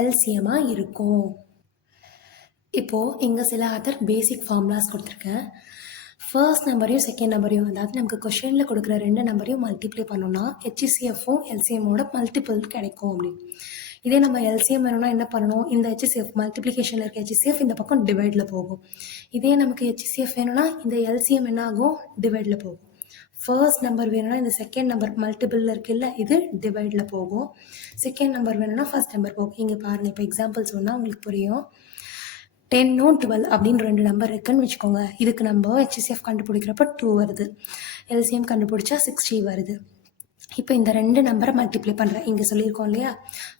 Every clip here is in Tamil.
எல்சிஎம்மாக இருக்கும். இப்போது இங்கே சில அதர் பேசிக் ஃபார்முலாஸ் கொடுத்துருக்கேன். ஃபர்ஸ்ட் நம்பரையும் செகண்ட் நம்பரையும், அதாவது நமக்கு கொஷனில் கொடுக்குற 2 நம்பரையும் மல்டிப்ளை பண்ணோம்னா ஹெச்சிசிஎஃப்பும் எல்சிஎம்மோட மல்டிபிள் கிடைக்கும் அப்படின்னு. இதே நம்ம எல்சிஎம் வேணும்னா என்ன பண்ணணும், இந்த ஹெச்சிசிஎஃப் மல்டிப்ளிகேஷனில் இருக்க ஹெச்சிசிஎஃப் இந்த பக்கம் டிவைடில் போகும். இதே நமக்கு ஹெச்சிசிஎஃப் வேணும்னா இந்த எல்சிஎம் என்ன ஆகும், டிவைடில் போகும். ஃபர்ஸ்ட் நம்பர் வேணும்னா இந்த செகண்ட் நம்பர் மல்டிபிளில் இருக்குல்ல, இது டிவைடில் போகும். செகண்ட் நம்பர் வேணும்னா ஃபர்ஸ்ட் நம்பர் போகும். இங்கே பாருங்கள், இப்போ எக்ஸாம்பிள் சொன்னால் உங்களுக்கு புரியும். 10 12 அப்படின்னு 2 நம்பர் இருக்குன்னு வச்சுக்கோங்க. இதுக்கு நம்ம ஹெச்சிசிஎஃப் கண்டுபிடிக்கிறப்ப 2 வருது, எல்சிஎம் கண்டுபிடிச்சா 60 வருது. இப்போ இந்த 2 நம்பரை மல்டிப்ளை பண்ணுறேன். இங்கே சொல்லியிருக்கோம் இல்லையா,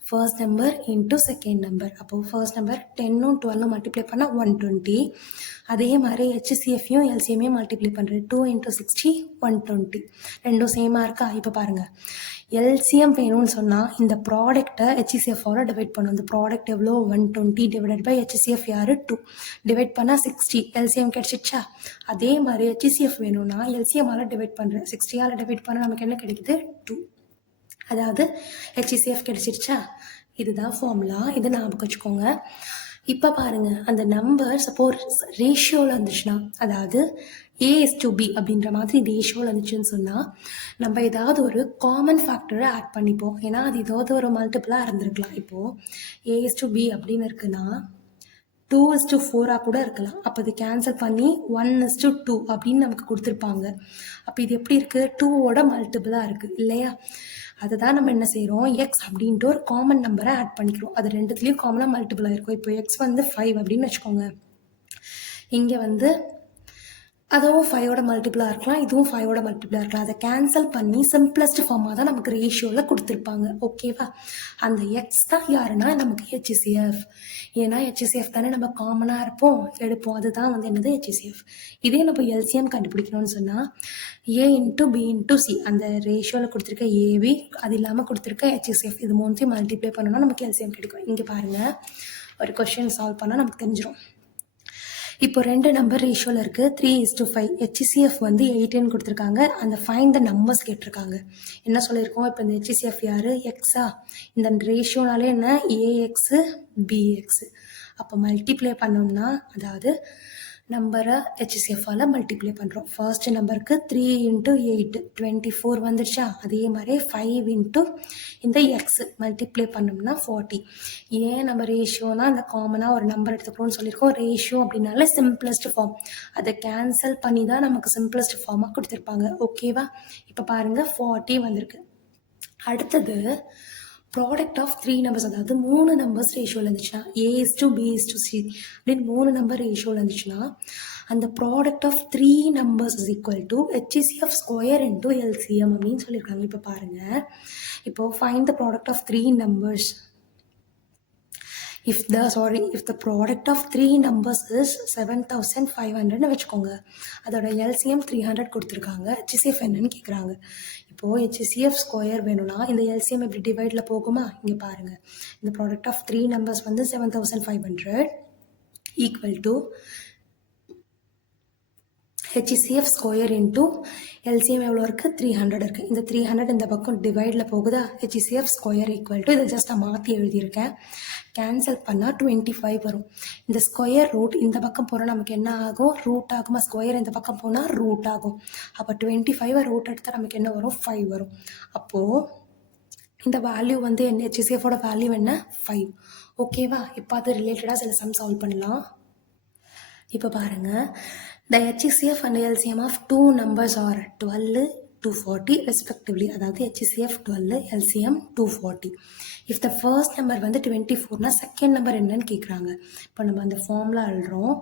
first number into second number. அப்போது ஃபர்ஸ்ட் நம்பர் 10 12 மல்டிப்ளை பண்ணால் 120. அதே மாதிரி ஹெச்சிசிஎஃப்யும் எல்சிஎம்மையும் மல்டிப்ளை பண்ணுறேன். 2 × 60 120. ரெண்டும் சேமாக இருக்கா? இப்போ பாருங்கள், எல்சிஎம் வேணும்னு சொன்னால் இந்த ப்ராடக்ட்டை ஹெச்சிசிஎஃபோட டிவைட் பண்ணும். இந்த ப்ராடக்ட் எவ்வளோ, 120 டிவைடட் பை ஹெச்சிசிஎஃப் யார் 2, டிவைட் பண்ணால் 60, எல்சிஎம் கிடச்சிச்சா? அதே மாதிரி ஹெச்சிசிஎஃப் வேணும்னா எல்சிஎம்மால் டிவைட் பண்ணுறேன். 60ஆல் டிவைட் பண்ணால் நமக்கு என்ன கிடைக்குது, 2. அதாவது ஹெச்சிசிஎஃப் கிடச்சிருச்சா? இதுதான் ஃபார்முலா, இதை ஞாபகம் வச்சுக்கோங்க. இப்போ பாருங்கள், அந்த நம்பர் சப்போஸ் ரேஷியோவில் இருந்துச்சுன்னா, அதாவது A:B அப்படின்ற மாதிரி ரேஷியோவில் இருந்துச்சுன்னு சொன்னால் நம்ம ஏதாவது ஒரு காமன் ஃபேக்டரை ஆட் பண்ணிப்போம். ஏன்னா அது ஏதாவது ஒரு மல்டிபிளாக இருந்திருக்கலாம். இப்போது A:B அப்படின்னு இருக்குன்னா 2:4 கூட இருக்கலாம். அப்போ இது கேன்சல் பண்ணி 1:2 அப்படின்னு நமக்கு கொடுத்துருப்பாங்க. அப்போ இது எப்படி இருக்குது, 2வோட மல்டிபிளாக இருக்குது இல்லையா? அதை தான் நம்ம என்ன செய்கிறோம், எக்ஸ் அப்படின்ட்டு ஒரு காமன் நம்பரை ஆட் பண்ணிக்கிறோம். அது ரெண்டுத்துலேயும் காமனாக மல்டிபிளாக இருக்கும். இப்போ எக்ஸ் 5 அப்படின்னு வச்சுக்கோங்க. இங்கே அதுவும் 5ஓட மல்டிபிளாக இருக்கலாம், இதுவும் 5ஓட மல்டிபிளாக இருக்கலாம். அதை கேன்சல் பண்ணி சிம்பிளஸ்ட் ஃபார்மாக தான் நமக்கு ரேஷியோவில் கொடுத்துருப்பாங்க. ஓகேவா? அந்த எக்ஸ் தான் யாருன்னா நமக்கு ஹெச்சிசிஎஃப். ஏன்னா ஹெச்சிசிஎஃப் தானே நம்ம காமனாக எடுப்போம். அதுதான் என்னது, ஹெச்சிசிஎஃப். இதே நம்ம எல்சிஎம் கண்டுபிடிக்கணும்னு சொன்னால் A:B:C, அந்த ரேஷியோவில் கொடுத்துருக்க ஏவி, அது இல்லாமல் கொடுத்துருக்க ஹெச்சிசிஎஃப், இது மூணுத்தையும் மல்டிப்ளை பண்ணோன்னா நமக்கு எல்சிஎம் கிடைக்கும். இங்கே பாருங்கள், ஒரு கொஷின் சால்வ் பண்ணால் நமக்கு தெரிஞ்சிடும். இப்போ 2 நம்பர் ரேஷியோவில் இருக்குது, 3:5. ஹெச்சிசிஎஃப் 18 கொடுத்துருக்காங்க. அந்த ஃபைண்ட் த நம்பர்ஸ் கேட்டிருக்காங்க. என்ன சொல்லியிருக்கோம், இப்போ இந்த ஹெச்சிசிஎஃப் யார், எக்ஸா? இந்த ரேஷியோனாலே என்ன, ஏஎக்ஸு பிஎக்ஸு. அப்போ மல்டிப்ளை பண்ணோம்னா, அதாவது நம்பரை ஹெச்சிசிஎஃபால் மல்டிப்ளை பண்ணுறோம். ஃபர்ஸ்ட் நம்பருக்கு 3 × 8 24 வந்துடுச்சா? அதே மாதிரி 5 × இந்த எக்ஸு மல்டிப்ளை பண்ணோம்னா 40. ஏன் நம்ம ரேஷியோனா அந்த காமனாக ஒரு நம்பர் எடுத்துக்கிறோம்னு சொல்லியிருக்கோம். ரேஷியோ அப்படின்னாலே சிம்பிளஸ்ட் ஃபார்ம், அதை கேன்சல் பண்ணி தான் நமக்கு சிம்பிளஸ்ட் ஃபார்மாக கொடுத்துருப்பாங்க. ஓகேவா? இப்போ பாருங்கள், 40 வந்திருக்கு. அடுத்தது ப்ராடக்ட் ஆஃப் 3 நம்பர்ஸ், அதாவது 3 நம்பர்ஸ் ரேஷியோவில் இருந்துச்சுன்னா, A:B:C அப்படின்னு 3 நம்பர் ரேஷியோவில் இருந்துச்சுன்னா, அந்த product of 3 numbers is equal to HCF square into LCM அப்படின்னு சொல்லியிருக்காங்க. இப்போ பாருங்கள், இப்போ find the product of 3 numbers. if the product of 3 numbers is 7500 வச்சுக்கோங்க. அதோட எல்சிஎம் 300 கொடுத்துருக்காங்க. ஹெச்சிசிஎஃப் என்னன்னு கேட்குறாங்க. இப்போது ஹெச்சிசிஎஃப் ஸ்கொயர் வேணும்னா இந்த எல்சிஎம் எப்படி டிவைடில் போகுமா? இங்கே பாருங்கள், இந்த product of 3 numbers 7500 equal to HCF square into LCM எவ்வளோ இருக்குது, 300 இருக்குது. இந்த 300 இந்த பக்கம் டிவைடில் போகுதா? ஹெச்சிசிஎஃப் ஸ்கொயர் ஈக்குவல் டு, இதை ஜஸ்ட் நான் மாற்றி எழுதியிருக்கேன். கேன்சல் பண்ணால் 25 வரும். இந்த ஸ்கொயர் ரூட் இந்த பக்கம் போனால் நமக்கு என்ன ஆகும், ரூட் ஆகுமா? ஸ்கொயர் இந்த பக்கம் போனால் ரூட் ஆகும். அப்போ 25 ரூட் எடுத்தால் நமக்கு என்ன வரும், 5 வரும். அப்போது இந்த வேல்யூ என்ன, ஹெச்சிசிஎஃபோட வேல்யூ என்ன, 5. ஓகேவா? இப்போ அது ரிலேட்டடாக சில சம் சால்வ் பண்ணலாம். இப்போ பாருங்கள், the HCF and LCM of 2 numbers are 12, 240 respectively. அதாவது HCF 12, LCM 240. if the first number 24னா செகண்ட் நம்பர் என்னன்னு கேட்குறாங்க. இப்போ நம்ம அந்த ஃபார்முலா எழுதுறோம்.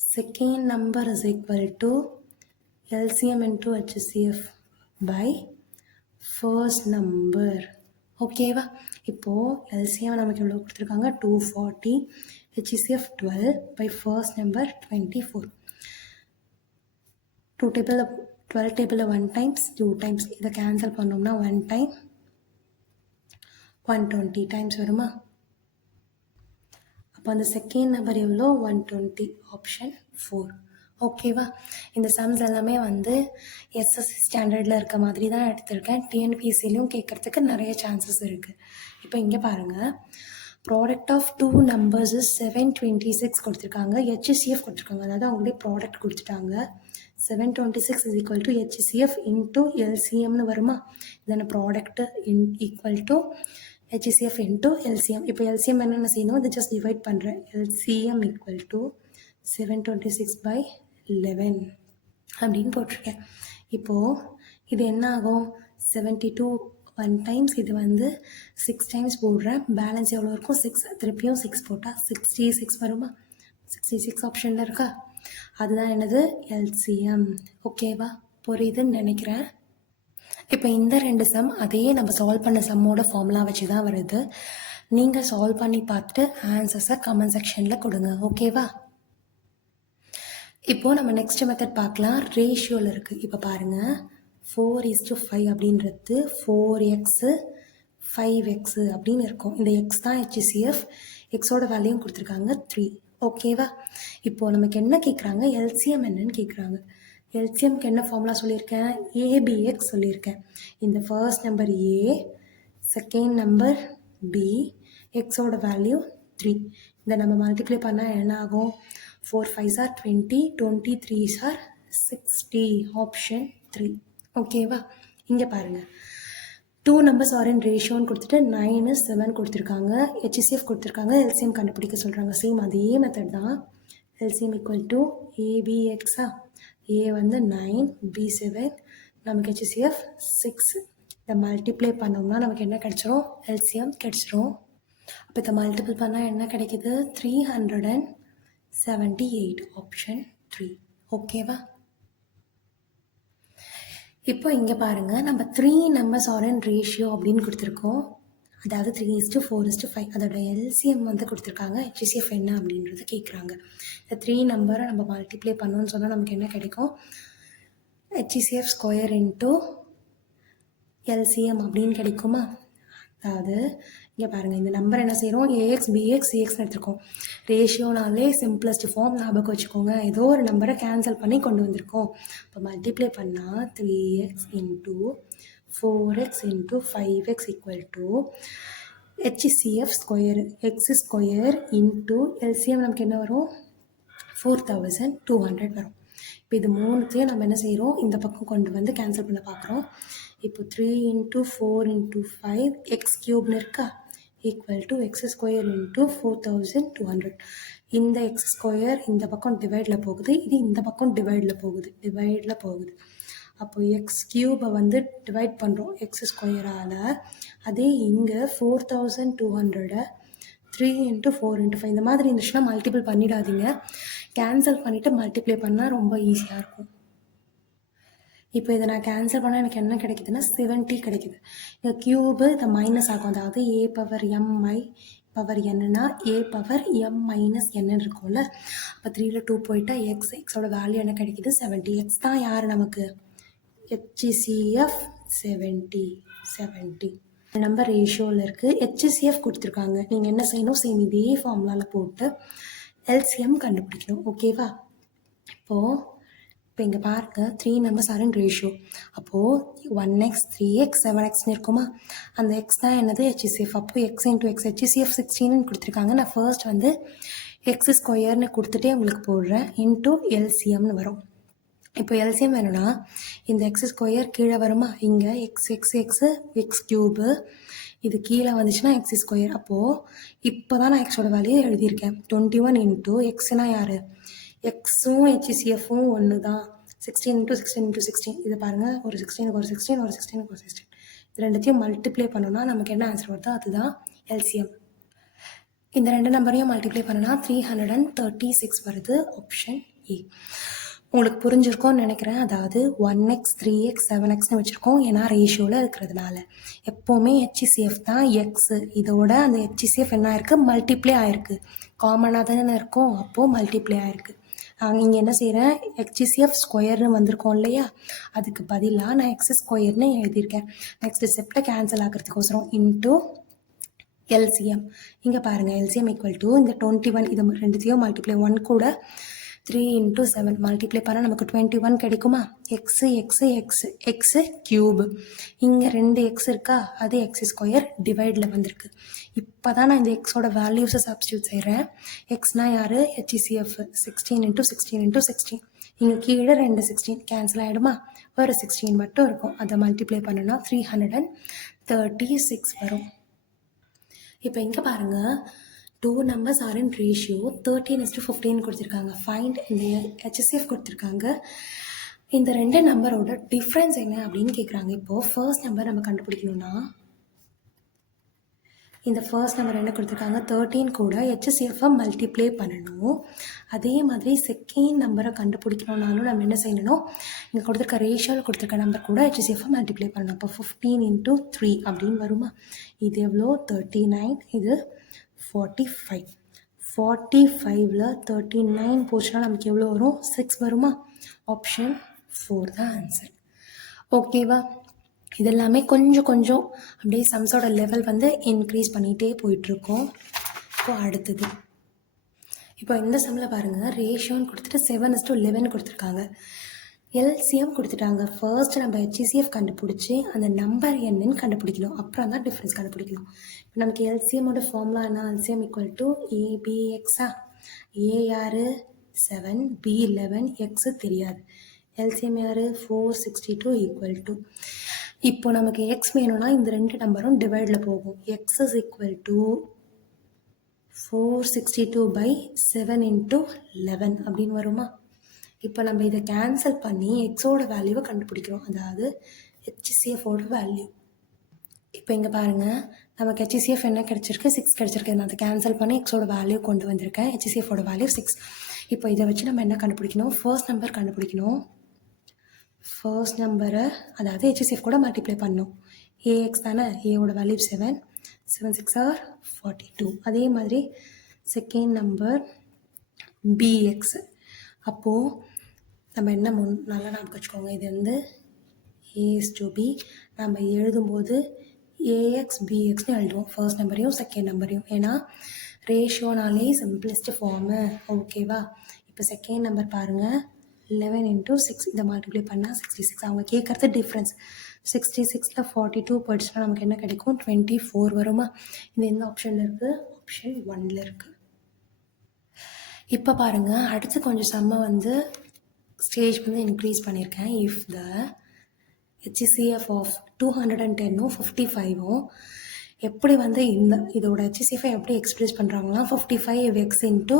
Second number is equal to LCM into HCF by first number. ஓகேவா? இப்போது LCM நமக்கு எவ்வளோ கொடுத்துருக்காங்க, 240, HCF 12 by first number 24. 12 டேபிளில் 1 times 2 times, இதை கேன்சல் பண்ணோம்னா 1 time 120 times வருமா? அப்போ அந்த செகண்ட் நம்பர் எவ்வளோ, 120, ஆப்ஷன் 4. ஓகேவா? இந்த சம்ஸ் எல்லாமே வந்து எஸ்எஸ்சி ஸ்டாண்டர்டில் இருக்க மாதிரி தான் எடுத்திருக்கேன். டிஎன்பிஎஸ்சிலையும் கேட்குறதுக்கு நிறைய சான்சஸ் இருக்குது. இப்போ இங்கே பாருங்கள், ப்ராடக்ட் ஆஃப் டூ நம்பர்ஸ் 726 கொடுத்துருக்காங்க, ஹெச்சிசிஎஃப் கொடுத்துருக்காங்க. அதாவது அவங்களே ப்ராடக்ட் கொடுத்துட்டாங்க. 726 is equal to HCF into LCMனு வருமா? தென் product equal to HCF into LCM. இப்போ LCM என்னென்ன செய்யணும், இதை ஜஸ்ட் டிவைட் பண்ணுறேன். LCM equal to 726/11 அப்படின்னு போட்டிருக்கேன். இப்போது இது என்ன ஆகும், 72 1 டைம்ஸ், இது வந்து 6 டைம்ஸ் போடுறேன். பேலன்ஸ் எவ்வளோ இருக்கும், 6. திருப்பியும் 6 போட்டால் 66 வருமா? 66 ஆப்ஷனில் இருக்கா? அதுதான் என்னது, எல்சிஎம். ஓகேவா? புரியுதுன்னு நினைக்கிறேன். இப்போ இந்த 2 சம் அதே நம்ம சால்வ் பண்ண சம்மோட ஃபார்முலா வச்சு தான் வருது. நீங்கள் சால்வ் பண்ணி பார்த்துட்டு ஆன்சர்ஸை கமெண்ட் செக்ஷனில் கொடுங்க. ஓகேவா? இப்போது நம்ம நெக்ஸ்ட் மெத்தட் பார்க்கலாம். ரேஷியோவில் இருக்குது. இப்போ பாருங்கள், 4:5 அப்படின்றது 4x 5x அப்படின்னு இருக்கும். இந்த எக்ஸ் தான் ஹெச்சிசிஎஃப். எக்ஸோட வேல்யூ கொடுத்துருக்காங்க 3. ஓகேவா? இப்போது நமக்கு என்ன கேட்குறாங்க, எல்சிஎம் என்னன்னு கேட்குறாங்க. எல்சிஎம்க்கு என்ன ஃபார்முலா சொல்லியிருக்கேன், ஏபிஎக்ஸ் சொல்லியிருக்கேன். இந்த first number A, second number B, எக்ஸோட வேல்யூ 3. இதை நம்ம மல்டிப்ளை பண்ணால் என்ன ஆகும், 4 5s are 20, 23s are 60. Option 3. ஓகேவா? இங்கே பாருங்கள், 2 நம்பர்ஸ் ஆர் இன் ரேஷியோன்னு கொடுத்துட்டு 9 7 கொடுத்துருக்காங்க, ஹெச்சிசிஎஃப் கொடுத்துருக்காங்க, எல்சிஎம் கண்டுபிடிக்க சொல்கிறாங்க. சேம் அதே மெத்தட் தான். எல்சிஎம் ஈக்குவல் டு ஏபிஎக்ஸா, ஏ வந்து 9, பி 7, நமக்கு ஹெச்சிசிஎஃப் 6. இதை மல்டிப்ளை பண்ணோம்னா நமக்கு என்ன கிடச்சிரும், எல்சிஎம் கிடச்சிரும். அப்போ இதை மல்டிபிள் பண்ணால் என்ன கிடைக்கிது, 378. ஆப்ஷன் 3. ஓகேவா? இப்போ இங்கே பாருங்கள், நம்ம 3 நம்பர்ஸ் ஆர் இன் ரேஷியோ அப்படின்னு கொடுத்துருக்கோம். அதாவது 3:4:5. அதோட எல்சிஎம் வந்து கொடுத்துருக்காங்க. ஹெச்சிசிஎஃப் என்ன அப்படின்றது கேட்குறாங்க. இந்த 3 நம்பரை நம்ம மல்டிப்ளை பண்ணோன்னு சொன்னால் நமக்கு என்ன கிடைக்கும், ஹெச்சிசிஎஃப் ஸ்கொயர் இன்ட்டு எல்சிஎம் அப்படின்னு கிடைக்குமா? அதாவது இங்கே பாருங்கள், இந்த நம்பர் என்ன செய்கிறோம், ஏஎக்ஸ் பிஎக்ஸ் சிஎக்ஸ்னு எடுத்துருக்கோம். ரேஷியோனாலே சிம்பிளஸ்ட் ஃபார்ம் ஞாபகம் வச்சுக்கோங்க. ஏதோ ஒரு நம்பரை கேன்சல் பண்ணி கொண்டு வந்திருக்கோம். இப்போ மல்டிப்ளை பண்ணால் 3x into 4x into 5x equal to HCF square X square into LCM நமக்கு என்ன வரும், 4200 வரும். இப்போ இது மூணுத்தையும் நம்ம என்ன செய்கிறோம், இந்த பக்கம் கொண்டு வந்து கேன்சல் பண்ண பார்க்குறோம். இப்போ 3 இன்ட்டு 4 இன்ட்டு 5 எக்ஸ் க்யூப்னு இருக்கா, equal to X square into 4200. இந்த எக்ஸ் ஸ்கொயர் இந்த பக்கம் டிவைடில் போகுது, இது இந்த பக்கம் டிவைடில் போகுது. அப்போ எக்ஸ் க்யூபை வந்து டிவைட் பண்ணுறோம் எக்ஸ் ஸ்கொயரால். அதே இங்கே 4200 3 இன்ட்டு 4 இன்ட்டு 5 இந்த மாதிரி இருந்துச்சுன்னா மல்டிபிள் பண்ணிடாதீங்க. கேன்சல் பண்ணிவிட்டு மல்டிப்ளை பண்ணால் ரொம்ப ஈஸியாக இருக்கும். இப்போ இதை நான் கேன்சல் பண்ணால் எனக்கு என்ன கிடைக்குதுன்னா 70 கிடைக்குது. இந்த க்யூபு இதை மைனஸ் ஆகும். அதாவது ஏ பவர் எம்ஐ பவர் என்னன்னா ஏ பவர் எம் மைனஸ் என்னன்னு இருக்கும்ல. அப்போ 3ல் 2 போயிட்டா எக்ஸோட வேல்யூ என்ன கிடைக்குது, 70. எக்ஸ் தான் யார் நமக்கு, ஹெச்சிசிஎஃப் 70. நம்பர் ரேஷியோவில் இருக்குது. ஹெச்சிசிஎஃப் கொடுத்துருக்காங்க. நீங்கள் என்ன செய்யணும், சேம் இதே ஃபார்முலாவில் போட்டு எல்சிஎம் கண்டுபிடிக்கணும். ஓகேவா? இப்போ இங்கே பாருங்கள், 3 நம்பர்ஸ் ஆர் இன் ரேஷியோ. அப்போது 1x 3x 7xன்னு இருக்குமா, அந்த எக்ஸ் தான் என்னது, ஹெச்சிசிஎஃப். அப்போது எக்ஸ் இன்ட்டு எக்ஸ், ஹெச்சிசிஎஃப் 16ன்னு கொடுத்துருக்காங்க. நான் ஃபர்ஸ்ட் வந்து எக்ஸ் ஸ்கொயர்னு கொடுத்துட்டே உங்களுக்கு போடுறேன், இன்ட்டு எல்சிஎம்னு வரும். இப்போ எல்சிஎம் வேணும்னா இந்த எக்ஸ் ஸ்கொயர் கீழே வருமா, இங்கே எக்ஸ் க்யூபு, இது கீழே வந்துச்சுன்னா எக்ஸ் ஸ்கொயர். அப்போது இப்போ தான் நான் எக்ஸோட வேல்யூ எழுதியிருக்கேன். 21 இன்ட்டு எக்ஸ்னா யார், எக்ஸும் ஹெச்சிசிஎஃப்பும் ஒன்று தான். 16 இன்ட்டு 16 இன்ட்டு 16. இதை பாருங்கள், ஒரு 16க்கு ஒரு 16, ஒரு 16க்கு ஒரு 16. இது ரெண்டுத்தையும் மல்டிப்ளை பண்ணோன்னா நமக்கு என்ன ஆன்சர் வருதோ அதுதான் எல்சிஎம். இந்த 2 நம்பரையும் மல்டிப்ளை பண்ணோன்னா 336 வருது. Option A. உங்களுக்கு புரிஞ்சிருக்கோன்னு நினைக்கிறேன். அதாவது 1x 3x 7xன்னு வச்சுருக்கோம், ஏன்னா ரேஷியோவில் இருக்கிறதுனால. எப்போவுமே ஹெச்சிசிஎஃப் தான் எக்ஸு. இதோட அந்த ஹெச்சிசிஎஃப் என்ன ஆயிருக்கு, மல்டிப்ளை ஆயிருக்கு. காமனாக தானே இருக்கும், அப்போது மல்டிப்ளை ஆயிருக்கு. இங்கே என்ன செய்கிறேன், ஹெச்சிசிஎஃப் ஸ்கொயர்னு வந்திருக்கோம் இல்லையா, அதுக்கு பதிலாக நான் எக்ஸ் ஸ்கொயர்னு எழுதியிருக்கேன். நெக்ஸ்ட் ஸ்டெப்டை கேன்சல் ஆகிறதுக்கோசரம் இன்ட்டு எல்சிஎம். இங்கே பாருங்கள், எல்சிஎம் ஈக்குவல் டு இந்த 21, இது ரெண்டுத்தையும் மல்டிப்ளை 1 கூட 3 இன்ட்டு 7 மல்டிப்ளை பண்ணால் நமக்கு 21 கிடைக்குமா? X x x x cube. இங்கே 2 எக்ஸ் இருக்கா, அது எக்ஸ் ஸ்கொயர் டிவைடில் வந்திருக்கு. இப்போ தான் நான் இந்த எக்ஸோட வேல்யூஸை சப்ஸ்டியூட் செய்கிறேன். எக்ஸ்னால் யார்? ஹெச்சிசிஎஃப். 16 into 16 into 16. இங்கே கீழே 2 16 கேன்சல் ஆகிடுமா? ஒரு 16 மட்டும் இருக்கும். அதை மல்டிப்ளை பண்ணுன்னா 336 வரும். இப்போ இங்கே பாருங்கள், 2 numbers are in ratio 13:15 கொடுத்துருக்காங்க. ஃபைண்ட் இந்த ஹெச்சிசிஎஃப் கொடுத்துருக்காங்க. இந்த 2 நம்பரோட டிஃப்ரென்ஸ் என்ன அப்படின்னு கேட்குறாங்க. இப்போது ஃபர்ஸ்ட் நம்பர் நம்ம கண்டுபிடிக்கணும்னா இந்த ஃபர்ஸ்ட் நம்பர் என்ன கொடுத்துருக்காங்க, 13 கூட ஹெச்சிசிஎஃப்பை மல்டிப்ளை பண்ணணும். அதே மாதிரி செகண்ட் நம்பரை கண்டுபிடிக்கணும்னாலும் நம்ம என்ன செய்யணும், இங்கே கொடுத்துருக்க ரேஷியோவில் கொடுத்துருக்க நம்பர் கூட ஹெச்சிசிஎஃப்பை மல்டிப்ளை பண்ணணும். அப்போ 15 இன்ட்டு 3 அப்படின்னு வருமா? இது எவ்வளோ? 39. இது 45. 45ல் 39 போச்சுன்னா நமக்கு எவ்வளோ வரும்? 6 வருமா? ஆப்ஷன் 4 தான் ஆன்சர். ஓகேவா? இதெல்லாமே கொஞ்சம் கொஞ்சம் அப்படியே சம்ஸோட லெவல் வந்து இன்க்ரீஸ் பண்ணிகிட்டே போயிட்டுருக்கோம். இப்போ அடுத்தது, இப்போ இந்த சம்மில் பாருங்கள், ரேஷியோன்னு கொடுத்துட்டு 7:11 கொடுத்துருக்காங்க. எல்சிஎம் கொடுத்துட்டாங்க. ஃபர்ஸ்ட் நம்ம ஹெச்சிசிஎஃப் கண்டுபிடிச்சி அந்த நம்பர் என்னன்னு கண்டுபிடிக்கணும். அப்புறம் தான் டிஃப்ரென்ஸ் கண்டுபிடிக்கணும். இப்போ நமக்கு எல்சிஎம்மோட ஃபார்முலா என்ன? எல்சிஎம் ஈக்குவல் டு ஏபிஎக்ஸா. ஏ யார்? 7, பி 11, எக்ஸு தெரியாது. எல்சிஎம் யார்? 462 ஈக்குவல் டு. இப்போ நமக்கு எக்ஸ் வேணும்னா இந்த 2 நம்பரும் டிவைடில் போகும். X is equal to 462/7 into 11 அப்படின்னு வருமா? இப்போ நம்ம இதை கேன்சல் பண்ணி எக்ஸோட வேல்யூவை கண்டுபிடிக்கிறோம், அதாவது ஹெச்சிசிஎஃபோட வேல்யூ. இப்போ இங்கே பாருங்கள், நமக்கு ஹெச்சிசிஎஃப் என்ன கிடச்சிருக்கு? 6 கிடச்சிருக்கு. நான் அதை கேன்சல் பண்ணி எக்ஸோட வேல்யூ கொண்டு வந்திருக்கேன். ஹெச்சிசிஎஃபோட வேல்யூ 6. இப்போ இதை வச்சு நம்ம என்ன கண்டுபிடிக்கணும்? ஃபர்ஸ்ட் நம்பர் கண்டுபிடிக்கணும். ஃபர்ஸ்ட் நம்பரை அதாவது ஹெச்சிசிஎஃப் கூட மல்டிப்ளை பண்ணணும். ஏஎக்ஸ் தானே, ஏவோட வேல்யூ 7, 7 6 are 42. அதே மாதிரி செகண்ட் நம்பர் பிஎக்ஸ். அப்போது நம்ம என்ன நல்லா ஞாபகம் வச்சுக்கோங்க, இது வந்து ஏஎஸ்/பி. நம்ம எழுதும்போது ஏஎக்ஸ் பிஎக்ஸ்னு எழுதுவோம், ஃபர்ஸ்ட் நம்பரையும் செகண்ட் நம்பரையும். ஏன்னா ரேஷியோனாலே சிம்பிளஸ்ட் ஃபார்மு. ஓகேவா? இப்போ செகண்ட் நம்பர் பாருங்கள், 11 இன்ட்டு 6. இதை மல்டிப்ளை பண்ணால் 66. அவங்க கேட்குறது டிஃப்ரென்ஸ். 66ல் 42 போயிடுச்சுன்னா நமக்கு என்ன கிடைக்கும்? 24 வருமா? இது எந்த ஆப்ஷனில் இருக்குது? ஆப்ஷன் 1ல் இருக்குது. இப்போ பாருங்கள், அடுத்து கொஞ்சம் செம்ம வந்து ஸ்டேஜ் வந்து இன்க்ரீஸ் பண்ணியிருக்கேன். இஃப் த ஹெச்சிசிஎஃப் ஆஃப் 210ம் 55ம் எப்படி வந்து இதோட ஹெச்சிசிஎஃபை எப்படி எக்ஸ்பிரஸ் பண்ணுறாங்கன்னா, 55x இன்ட்டு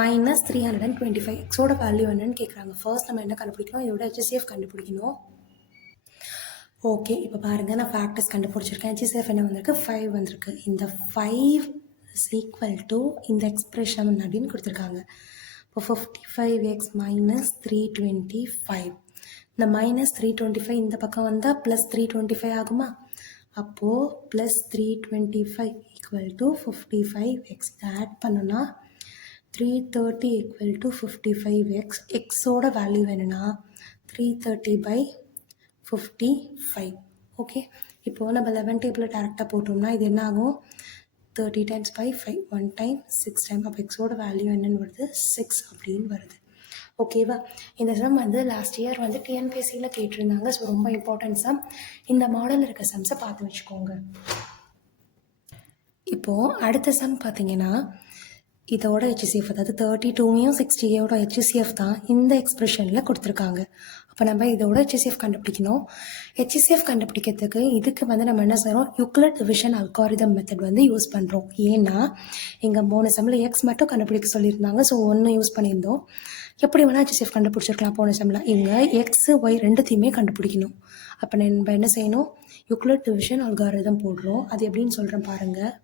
-325. எக்ஸோட வேல்யூ என்னன்னு கேட்குறாங்க. ஃபர்ஸ்ட் நம்ம என்ன கண்டுபிடிக்கணும்? இதோட ஹெச்சிசிஎஃப் கண்டுபிடிக்கணும். ஓகே, இப்போ பாருங்கள், நான் ஃபேக்டர்ஸ் கண்டுபிடிச்சிருக்கேன். ஹெச்சிசிஎஃப் என்ன வந்திருக்கு? 5 வந்திருக்கு. இந்த 5 இஸ் ஈக்குவல் டு இந்த எக்ஸ்பிரஷன் அப்படின்னு கொடுத்துருக்காங்க. இப்போ 55x -325. இந்த -325 இந்த பக்கம் வந்தால் +325 ஆகுமா? அப்போது +325 ஈக்குவல் டு 55x. இதை ஆட் பண்ணோன்னா 330 ஈக்குவல் டு 55x. எக்ஸோட வேல்யூ வேணும்னா 330/55. ஓகே, இப்போது நம்ம 11 டேபிளில் டேரெக்டாக போட்டோம்னா இது என்ன ஆகும்? 30 times by 5, 1 time 6 time. அப்போ எக்ஸோட வேல்யூ என்னன்னு வருது? 6 அப்படின்னு வருது. ஓகேவா? இந்த சம் வந்து லாஸ்ட் இயர் வந்து டிஎன்பிஎஸ்சியில் கேட்டிருந்தாங்க. ஸோ ரொம்ப இம்பார்ட்டன்ட் சம். இந்த மாடல் இருக்க சம்ஸை பார்த்து வச்சுக்கோங்க. இப்போது அடுத்த சம் பார்த்தீங்கன்னா, இதோட ஹெச்சிசிஎஃப் அதாவது 32மையும் 60யோட ஹெச்சிசிஎஃப் தான் இந்த எக்ஸ்பிரஷனில் கொடுத்துருக்காங்க. அப்போ நம்ம இதோட ஹெச்சிசிஎஃப் கண்டுபிடிக்கணும். ஹெச்சிசிஎஃப் கண்டுபிடிக்கிறதுக்கு இதுக்கு வந்து நம்ம என்ன செய்கிறோம்? யூக்ளிட் டிவிஷன் அல்காரிதம் மெத்தட் வந்து யூஸ் பண்ணுறோம். ஏன்னா இங்கே 3 சம்மில் எக்ஸ் மட்டும் கண்டுபிடிக்க சொல்லியிருந்தாங்க. ஸோ 1 யூஸ் பண்ணியிருந்தோம். எப்படி வேணால் ஹெச்சிசிஎஃப் கண்டுபிடிச்சிருக்கலாம். போன சம்மில் இங்கே எக்ஸு ஒய் ரெண்டுத்தையுமே கண்டுபிடிக்கணும். அப்போ நம்ம என்ன செய்யணும்? யூக்ளிட் டிவிஷன் அல்காரிதம் போடுறோம். அது எப்படின்னு சொல்கிறேன் பாருங்கள்.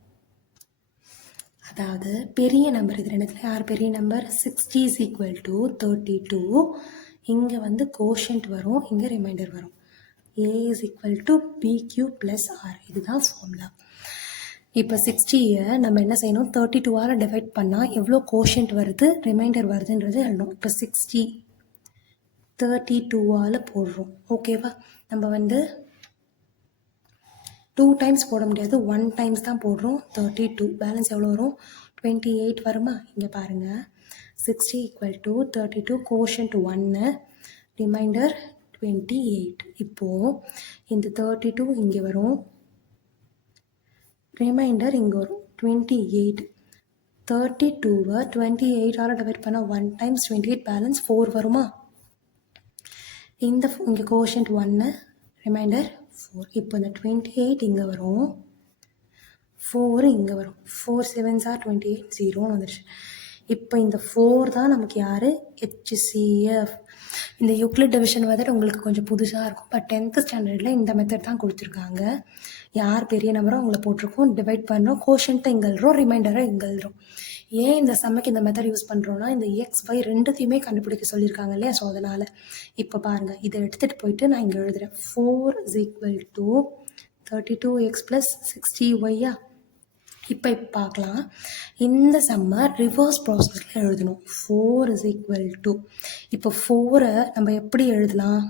அதாவது பெரிய நம்பர், இது ரெண்டுத்தில் யார் பெரிய நம்பர்? 60 is equal to 32. இங்கே வந்து கோஷன்ட் வரும், இங்கே ரிமைண்டர் வரும். A is equal to BQ plus R. இதுதான் ஃபார்முலா. இப்போ 60யை நம்ம என்ன செய்யணும்? 32ஆல் டிவைட் பண்ணால் எவ்வளோ கோஷன்ட் வருது, ரிமைண்டர் வருதுன்றது எழுதணும். இப்போ 60 32ஆல் போடுறோம். ஓகேவா? நம்ம வந்து 2 times போட முடியாது, 1 times தான் போடுறோம். 32 பேலன்ஸ் எவ்வளோ வரும்? 28 வருமா? இங்கே பாருங்கள், 60 equal to 32 quotient 1 remainder 28. இப்போது இந்த 32 இங்கே வரும், ரிமைண்டர் இங்கே வரும் 28. 32வை 28ஆல் டிவைட் பண்ணால் 1 times 28 பேலன்ஸ் 4 வருமா? இங்கே கோஷன்ட் 1 ரிமைண்டர் 4. இப்போ இந்த 28 இங்கே வரும், 4 இங்கே வரும். 4 7s are 28, 0ன்னு வந்துடுச்சு. இப்போ இந்த 4 தான் நமக்கு யார்? HCF. இந்த யூக்ளிட் டிவிஷன் மெத்தட் உங்களுக்கு கொஞ்சம் புதுசாக இருக்கும், பட் 10th ஸ்டாண்டர்டில் இந்த மெத்தட் தான் கொடுத்துருக்காங்க. யார் பெரிய நம்பரோ அவங்கள போட்டிருக்கோம், டிவைட் பண்ணுறோம், கோஷன்ட்டை இங்கே எழுதுறோம், ரிமைண்டரை இங்கே எழுதுறோம். ஏன் இந்த சம்மைக்கு இந்த மெத்தட் யூஸ் பண்ணுறோன்னா, இந்த XY ரெண்டுத்தையுமே கண்டுபிடிக்க சொல்லியிருக்காங்க இல்லையா? ஸோ அதனால் இப்போ பாருங்கள், இதை எடுத்துகிட்டு போயிட்டு நான் இங்கே எழுதுகிறேன். 4 is equal to 32x plus 60y. இப்போ பார்க்கலாம், இந்த சம்மை ரிவர்ஸ் ப்ராசஸில் எழுதணும். 4 is equal to, இப்போ 4ஐ நம்ம எப்படி எழுதலாம்?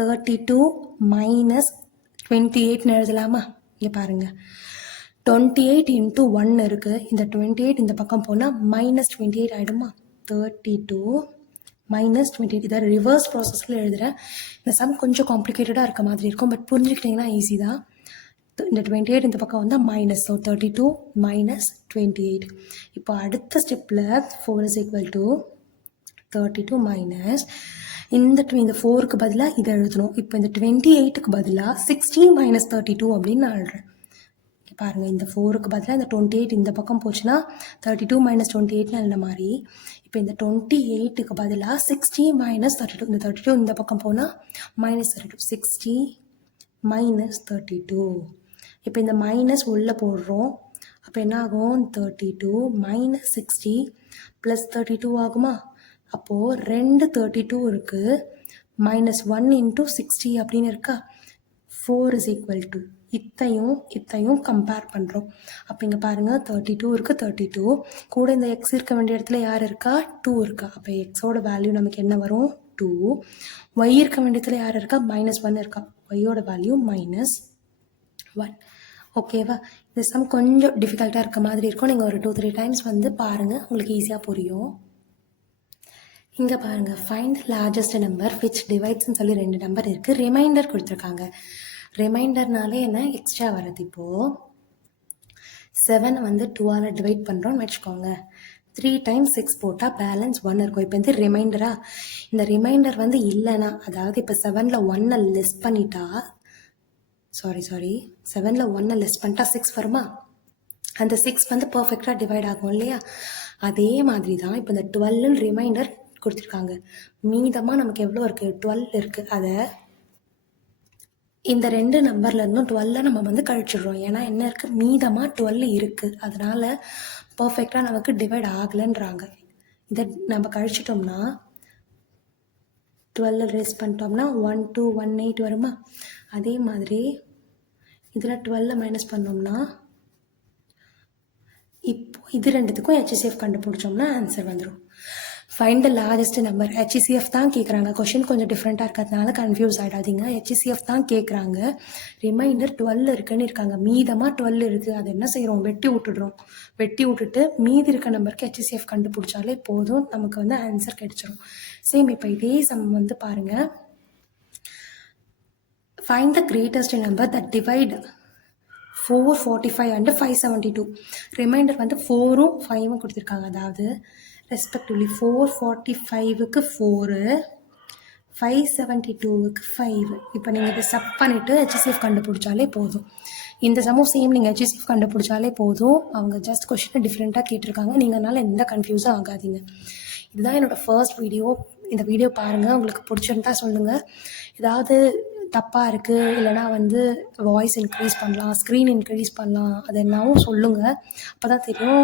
32 minus 28ன்னு எழுதலாமா? இங்கே பாருங்கள், 28 into 1 இருக்குது. இந்த 28 இந்த பக்கம் போனால் -28 ஆகிடுமா? 32 minus 28. இதை ரிவர்ஸ் ப்ராசஸில் எழுதுகிறேன். இந்த சம் கொஞ்சம் காம்ப்ளிகேட்டடாக இருக்க மாதிரி இருக்கும், பட் புரிஞ்சுக்கிட்டிங்கன்னா ஈஸி தான். இந்த 28 இந்த பக்கம் வந்தால் மைனஸ், ஸோ 32 minus 28. இப்போ அடுத்த ஸ்டெப்பில் 4 is equal to 32 minus இந்த 4க்கு பதிலாக இதை எழுதணும். இப்போ இந்த 28க்கு பதிலாக 60 minus 32 அப்படின்னு நான் எழுதுறேன். பாருங்கள், இந்த 4க்கு பதிலாக இந்த 28 இந்த பக்கம் போச்சுன்னா 32 minus 28ன்னு எழுத மாதிரி. இப்போ இந்த 28க்கு பதிலாக 60 minus 32, இந்த 32 இந்த பக்கம் போனால் -32, 60 minus 32. இப்போ இந்த மைனஸ் உள்ளே போடுறோம், அப்போ என்ன ஆகும்? 32 minus 60 plus 32 ஆகுமா? அப்போது 2 32 இருக்குது, -1 into 60 அப்படின்னு இருக்கா? 4 is equal to இத்தையும் கம்பேர் பண்ணுறோம். அப்போ இங்கே பாருங்கள், 32 இருக்குது, 32 கூட இந்த எக்ஸ் இருக்க வேண்டிய இடத்துல யார் இருக்கா? 2 இருக்கா. அப்போ எக்ஸோட வேல்யூ நமக்கு என்ன வரும்? 2. ஒய் இருக்க வேண்டிய இடத்துல யார் இருக்கா? -1 இருக்கா. ஒய்யோட வேல்யூ -1. ஓகேவா? இந்த சம் கொஞ்சம் டிஃபிகல்ட்டாக இருக்க மாதிரி இருக்கும், நீங்கள் ஒரு 2-3 டைம்ஸ் வந்து பாருங்கள், உங்களுக்கு ஈஸியாக புரியும். இங்கே பாருங்கள், find the largest number which டிவைட்ஸ்ன்னு சொல்லி 2 நம்பர் இருக்குது, ரிமைண்டர் கொடுத்துருக்காங்க. ரிமைண்டர்னாலே என்ன? எக்ஸ்ட்ரா வருது. இப்போது 7 வந்து 2ஆல் டிவைட் பண்ணுறோன்னு வச்சுக்கோங்க, 3 times 6 போட்டால் பேலன்ஸ் 1 இருக்கும். இப்போ வந்து ரிமைண்டரா, இந்த ரிமைண்டர் வந்து இல்லைன்னா, அதாவது இப்போ 7ல் 1 லெஸ் பண்ணிட்டா, சாரி 7ல் 1 லெஸ் பண்ணிட்டா 6 வருமா? அந்த 6 வந்து பர்ஃபெக்டாக டிவைட் ஆகும் இல்லையா? அதே மாதிரி தான் இப்போ இந்த 12 ரிமைண்டர் கொடுத்துருக்காங்க. மீதமாக நமக்கு எவ்வளோ இருக்குது? 12 இருக்குது. அதை இந்த 2 நம்பர்லேருந்தும் 12 நம்ம வந்து கழிச்சிடுறோம். ஏன்னா என்ன இருக்குது? மீதமாக 12 இருக்குது, அதனால் பர்ஃபெக்டாக நமக்கு டிவைட் ஆகலைன்றாங்க. இதை நம்ம கழிச்சிட்டோம்னா 12 ரேஸ் பண்ணிட்டோம்னா 1218 வருமா? அதே மாதிரி இதில் 12 மைனஸ் பண்ணோம்னா, இப்போ இது ரெண்டுத்துக்கும் HCF கண்டுபிடிச்சோம்னா ஆன்சர் வந்துடும். Find the largest number. HCF தான் கேட்குறாங்க. கொஷின் கொஞ்சம் டிஃப்ரெண்ட்டாக இருக்கிறதுனால கன்ஃபியூஸ் ஆகிடாதீங்க. HCF தான் கேட்குறாங்க. ரிமைண்டர் 12 இருக்குன்னு இருக்காங்க, மீதமாக 12 இருக்குது. அது என்ன செய்கிறோம்? வெட்டி விட்டுட்டு மீதி இருக்க நம்பருக்கு HCF கண்டுபிடிச்சாலே போதும், நமக்கு வந்து ஆன்சர் கிடைச்சிடும். சேம் இப்போ இதே சம் வந்து பாருங்கள், find the greatest number that divide 445 and 572. Remainder வந்து 4ம் 5ம் கொடுத்துருக்காங்க. அதாவது ரெஸ்பெக்டிவ்லி 445க்கு 4, 572க்கு 5. இப்போ நீங்கள் இதை சப் பண்ணிவிட்டு HCF கண்டுபிடிச்சாலே போதும். இந்த சமம் சேம், நீங்கள் HCF கண்டுபிடிச்சாலே போதும். அவங்க ஜஸ்ட் கொஷினை டிஃப்ரெண்ட்டாக கேட்டிருக்காங்க, நீங்கள் அதனால் எந்த கன்ஃபியூஸும் ஆகாதீங்க. இதுதான் என்னோடய ஃபர்ஸ்ட் வீடியோ. இந்த வீடியோ பாருங்கள், உங்களுக்கு பிடிச்சிருந்தா சொல்லுங்கள். ஏதாவது தப்பாக இருக்குது, இல்லைனா வந்து வாய்ஸ் இன்க்ரீஸ் பண்ணலாம், ஸ்க்ரீன் இன்க்ரீஸ் பண்ணலாம், அது என்னவும் சொல்லுங்கள். அப்போ தான் தெரியும்